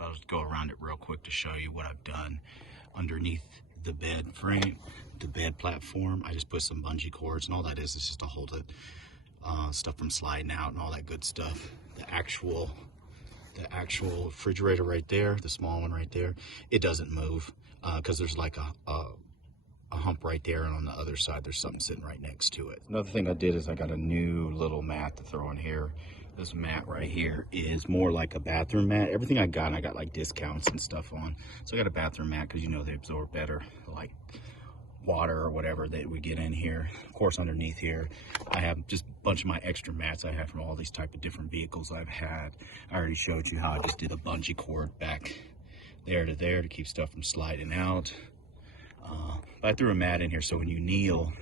I'll just go around it real quick to show you what I've done underneath the bed frame, the bed platform. I just put some bungee cords, and all that is just to hold it, stuff from sliding out and all that good stuff. The actual refrigerator right there, the small one right there, it doesn't move because there's like a hump right there, and on the other side there's something sitting right next to it. Another thing I did is I got a new little mat to throw in here. This mat right here is more like a bathroom mat. Everything I got like discounts and stuff on. So I got a bathroom mat because, you know, they absorb better, like water or whatever that we get in here. Of course, underneath here, I have just a bunch of my extra mats I have from all these type of different vehicles I've had. I already showed you how I just did a bungee cord back there to keep stuff from sliding out. I threw a mat in here so when you kneel,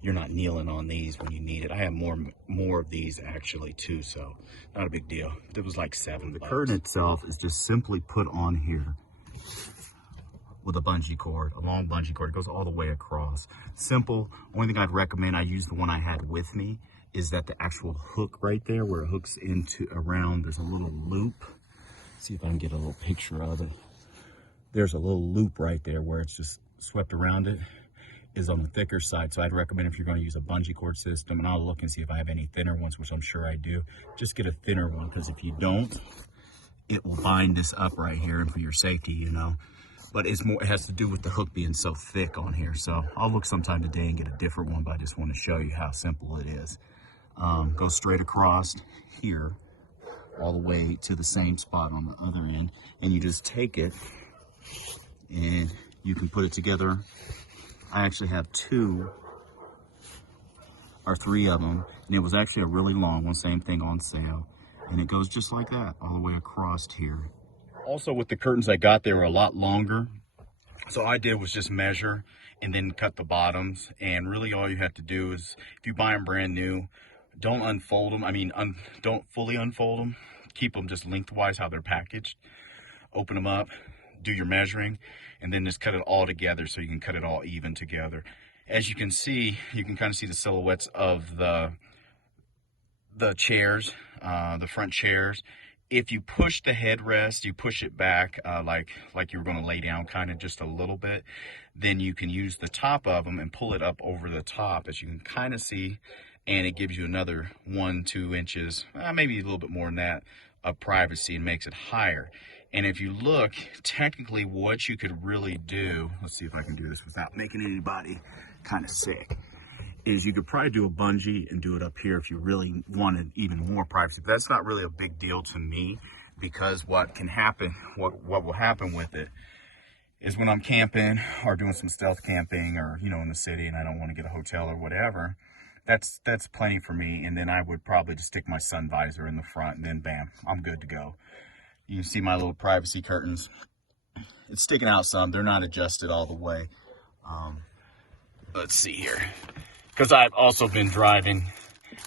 you're not kneeling on these when you need it. I have more of these actually too, so not a big deal. It was like $7. The curtain itself is just simply put on here with a bungee cord, a long bungee cord. It goes all the way across. Simple. Only thing I'd recommend, I use the one I had with me, is that the actual hook right there where it hooks into around, there's a little loop. See if I can get a little picture of it. There's a little loop right there where it's just swept around it, is on the thicker side. So I'd recommend, if you're going to use a bungee cord system, and I'll look and see if I have any thinner ones, which I'm sure I do, just get a thinner one, because if you don't, it will bind this up right here, and for your safety, you know. But it's more, it has to do with the hook being so thick on here. So I'll look sometime today and get a different one, but I just want to show you how simple it is. Goes straight across here all the way to the same spot on the other end, and you just take it and you can put it together. I actually have 2 or 3 of them, and it was actually a really long one, same thing on sale, and it goes just like that all the way across here. Also, with the curtains I got, they were a lot longer, so all I did was just measure and then cut the bottoms. And really all you have to do is, if you buy them brand new, don't unfold them. I mean, don't fully unfold them. Keep them just lengthwise how they're packaged. Open them up, do your measuring, and then just cut it all together so you can cut it all even together. As you can see, you can kind of see the silhouettes of the chairs, the front chairs. If you push the headrest, you push it back like you were going to lay down kind of just a little bit, then you can use the top of them and pull it up over the top, as you can kind of see, and it gives you another 1-2 inches, maybe a little bit more than that, of privacy, and makes it higher. And if you look, technically what you could really do, let's see if I can do this without making anybody kind of sick, is you could probably do a bungee and do it up here if you really wanted even more privacy. But that's not really a big deal to me, because what can happen, what will happen with it is when I'm camping or doing some stealth camping, or, you know, in the city and I don't want to get a hotel or whatever, that's plenty for me. And then I would probably just stick my sun visor in the front, and then bam, I'm good to go. You see my little privacy curtains. It's sticking out some. They're not adjusted all the way. Let's see here. Because I've also been driving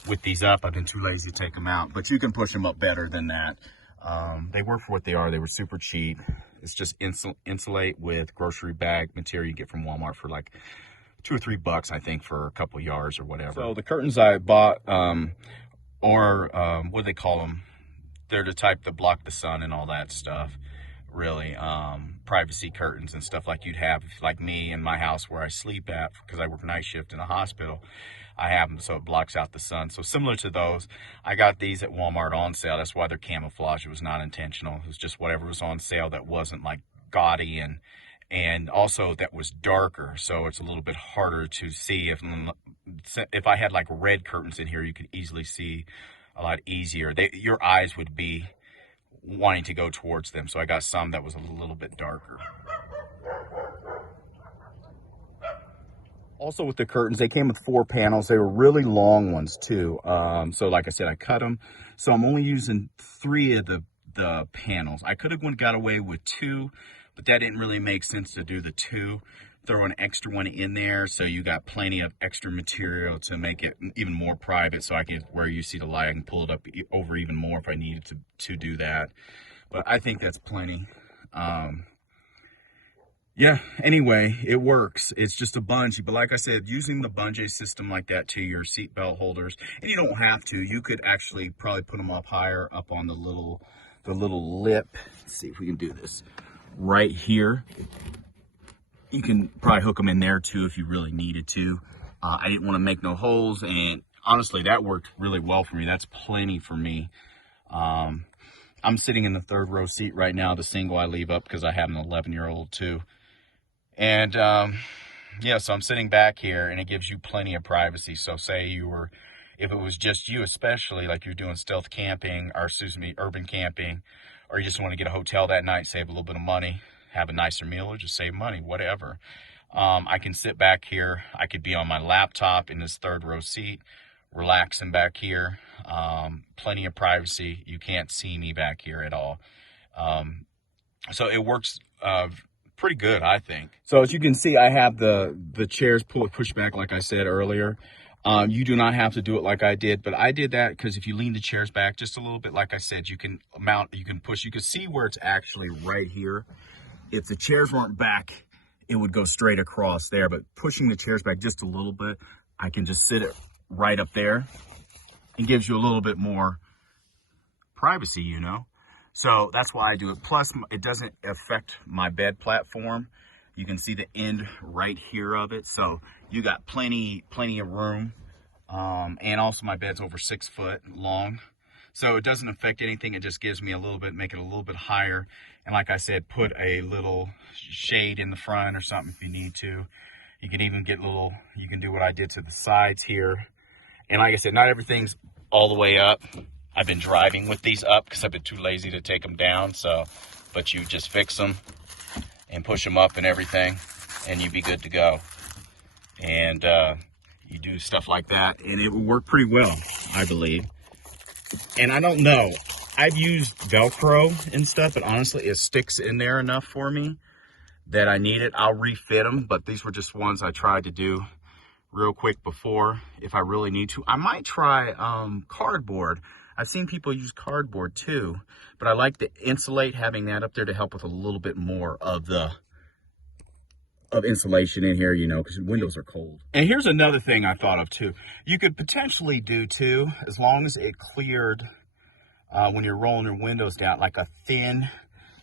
with these up. I've been too lazy to take them out. But you can push them up better than that. They work for what they are. They were super cheap. It's just insulate with grocery bag material you get from Walmart for like $2 or $3, I think, for a couple yards or whatever. So the curtains I bought, what do they call them? They're the type that block the sun and all that stuff, really. Privacy curtains and stuff like you'd have, like me in my house where I sleep at, because I work night shift in a hospital. I have them so it blocks out the sun. So similar to those, I got these at Walmart on sale. That's why they're camouflage. It was not intentional. It was just whatever was on sale that wasn't like gaudy, and also that was darker, so it's a little bit harder to see. If I had like red curtains in here, you could easily see a lot easier. Your eyes would be wanting to go towards them. So I got some that was a little bit darker. Also with the curtains, they came with 4 panels. They were really long ones too. So like I said, I cut them. So I'm only using 3 of the panels. I could have got away with 2, but that didn't really make sense to do the 2. Throw an extra one in there, so you got plenty of extra material to make it even more private, so I can, where you see the light, I can pull it up over even more if I needed to do that. But I think that's plenty. yeah, anyway, it works. It's just a bungee. But like I said, using the bungee system like that to your seatbelt holders, and you don't have to. You could actually probably put them up higher, up on the little lip. Let's see if we can do this right here. You can probably hook them in there too if you really needed to. I didn't want to make no holes, and honestly, that worked really well for me. That's plenty for me. I'm sitting in the third row seat right now, the single I leave up because I have an 11-year-old too. And yeah, so I'm sitting back here, and it gives you plenty of privacy. So say if it was just you, especially like you're doing stealth camping, or excuse me, urban camping, or you just want to get a hotel that night, save a little bit of money, have a nicer meal, or just save money, whatever. I can sit back here. I could be on my laptop in this third row seat, relaxing back here. Plenty of privacy. You can't see me back here at all. So it works pretty good, I think. So as you can see, I have the chairs pushed back like I said earlier. You do not have to do it like I did, but I did that because if you lean the chairs back just a little bit, like I said, you can mount, you can push, you can see where it's actually right here. If the chairs weren't back, it would go straight across there, but pushing the chairs back just a little bit, I can just sit it right up there. It gives you a little bit more privacy, you know? So that's why I do it. Plus, it doesn't affect my bed platform. You can see the end right here of it. So you got plenty of room. And also my bed's over 6 foot long. So it doesn't affect anything. It just gives me a little bit, make it a little bit higher. And like I said, put a little shade in the front or something if you need to. You can even get you can do what I did to the sides here. And like I said, not everything's all the way up. I've been driving with these up because I've been too lazy to take them down. But you just fix them and push them up and everything, and you'd be good to go. And you do stuff like that, and it will work pretty well, I believe. And I don't know. I've used Velcro and stuff, but honestly, it sticks in there enough for me that I need it. I'll refit them, but these were just ones I tried to do real quick before if I really need to. I might try cardboard. I've seen people use cardboard too, but I like to insulate, having that up there to help with a little bit more of insulation in here, you know, because windows are cold. And here's another thing I thought of too. You could potentially do too, as long as it cleared when you're rolling your windows down, like a thin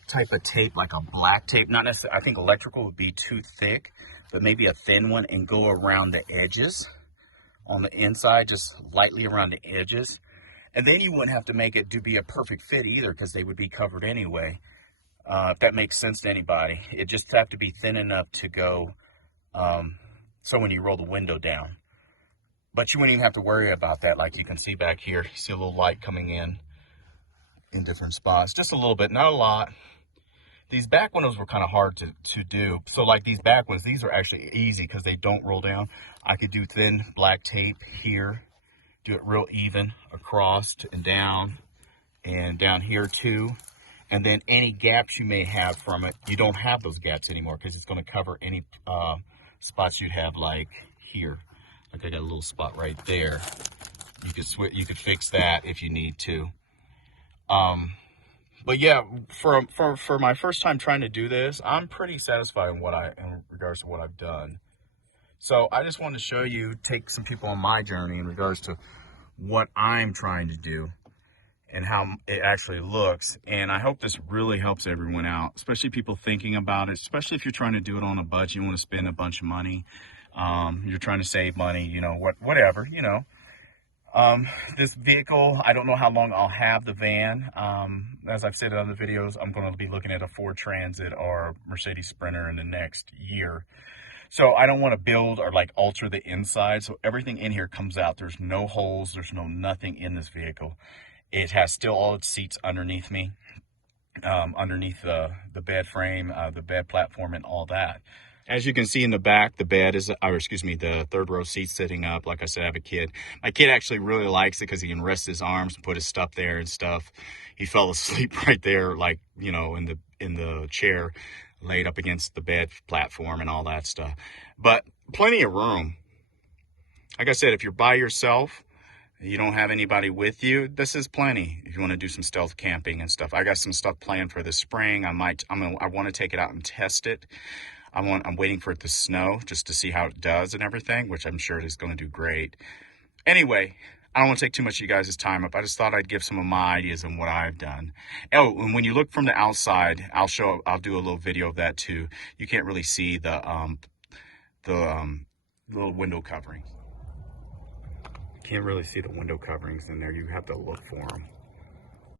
type of tape, like a black tape. Not necessarily, I think electrical would be too thick, but maybe a thin one, and go around the edges on the inside, just lightly around the edges. And then you wouldn't have to make it to be a perfect fit either, because they would be covered anyway. If that makes sense to anybody, it just have to be thin enough to go, so when you roll the window down. But you wouldn't even have to worry about that. Like you can see back here, you see a little light coming in different spots, just a little bit, not a lot. These back windows were kind of hard to do. So like these back ones, these are actually easy because they don't roll down. I could do thin black tape here, do it real even across and down here too. And then any gaps you may have from it, you don't have those gaps anymore because it's going to cover any spots you'd have like here. Like I got a little spot right there. You could fix that if you need to. But yeah, for my first time trying to do this, I'm pretty satisfied in regards to what I've done. So I just wanted to show you, take some people on my journey in regards to what I'm trying to do and how it actually looks. And I hope this really helps everyone out, especially people thinking about it, especially if you're trying to do it on a budget, you want to spend a bunch of money, you're trying to save money, you know, whatever, you know. This vehicle, I don't know how long I'll have the van. As I've said in other videos, I'm going to be looking at a Ford Transit or Mercedes Sprinter in the next year. So I don't want to build or like alter the inside. So everything in here comes out. There's no holes. There's nothing in this vehicle. It has still all its seats underneath me, underneath the bed frame, the bed platform and all that. As you can see in the back, the bed is, or excuse me, the third row seat sitting up. Like I said, I have a kid. My kid actually really likes it because he can rest his arms and put his stuff there and stuff. He fell asleep right there, like, you know, in the chair, laid up against the bed platform and all that stuff. But plenty of room. Like I said, if you're by yourself, you don't have anybody with you, this is plenty. If you want to do some stealth camping and stuff. I got some stuff planned for this spring. I want to take it out and test it. I'm waiting for it to snow just to see how it does and everything, which I'm sure it is going to do great. Anyway, I don't want to take too much of you guys' time up. I just thought I'd give some of my ideas on what I've done. Oh, and when you look from the outside, I'll do a little video of that too. You can't really see the little window coverings. Can't really see the window coverings in there. You have to look for them.